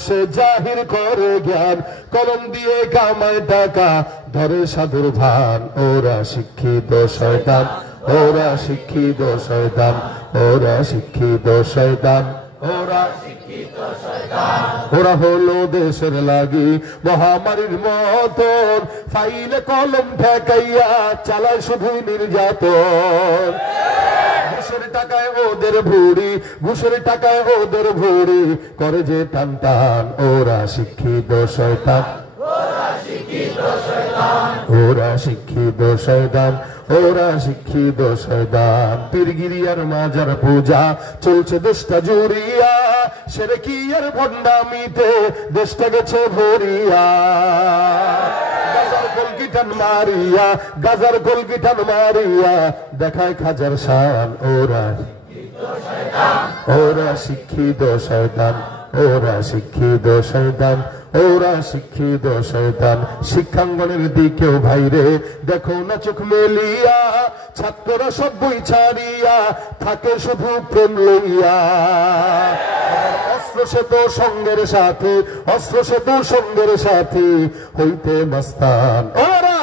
বসে জাহির করে জ্ঞান, কলম দিয়ে কামায় টাকা, ধরে সাধুর ভান। ওরা শিক্ষিত শয়তান, ওরা শিক্ষিত শয়তান, ওরা শিক্ষিত শয়তান, ওরা শিক্ষিত শয়তান। ওরা হলো দেশের লাগি মহামারীর মতন, ফাইলে কলম ঠেকাইয়া চালায় শুধু নির্যাতন। ঘুষের টাকায় ওদের ভুড়ি, ঘুষের টাকায় ওদের ভুড়ি, করে যে টান টান। ওরা শিক্ষিত শয়তান, ওরা শিক্ষিত শয়তান, ওরা শিক্ষিত শয়তান, ওরা শিক্ষিত শয়তান। পীরগিরিয়ার মাজার পূজা চলছে দেশটা জুড়িয়া, সেরে কি আর ভণ্ডামিতে দেশটা গেছে ভরিয়া। গাজার কলকিটান মারিয়া, গাজার কলকিটান মারিয়া, দেখায় খাজার শান। ওরা ওরা শিক্ষিত শয়তান, ওরা শিক্ষিত শয়তান, ওরা শিক্ষিত শয়তান। শিক্ষাঙ্গনের দিকেও ভাইরে দেখো না চোখ মেলিয়া, ছাত্ররা সব বই ছাড়িয়া থাকে শুধু প্রেম লইয়া। অস্ত্র সে তো সঙ্গের সাথে, অস্ত্র সে তো সঙ্গের সাথে, হইতে মস্তান। ওরা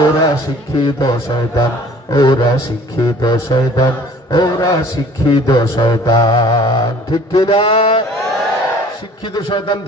ওরা শিক্ষিত শয়তান, ওরা শিক্ষিত শয়তান, ওরা শিক্ষিত শয়তান। ঠিক কিনা? শিক্ষিত শয়তান।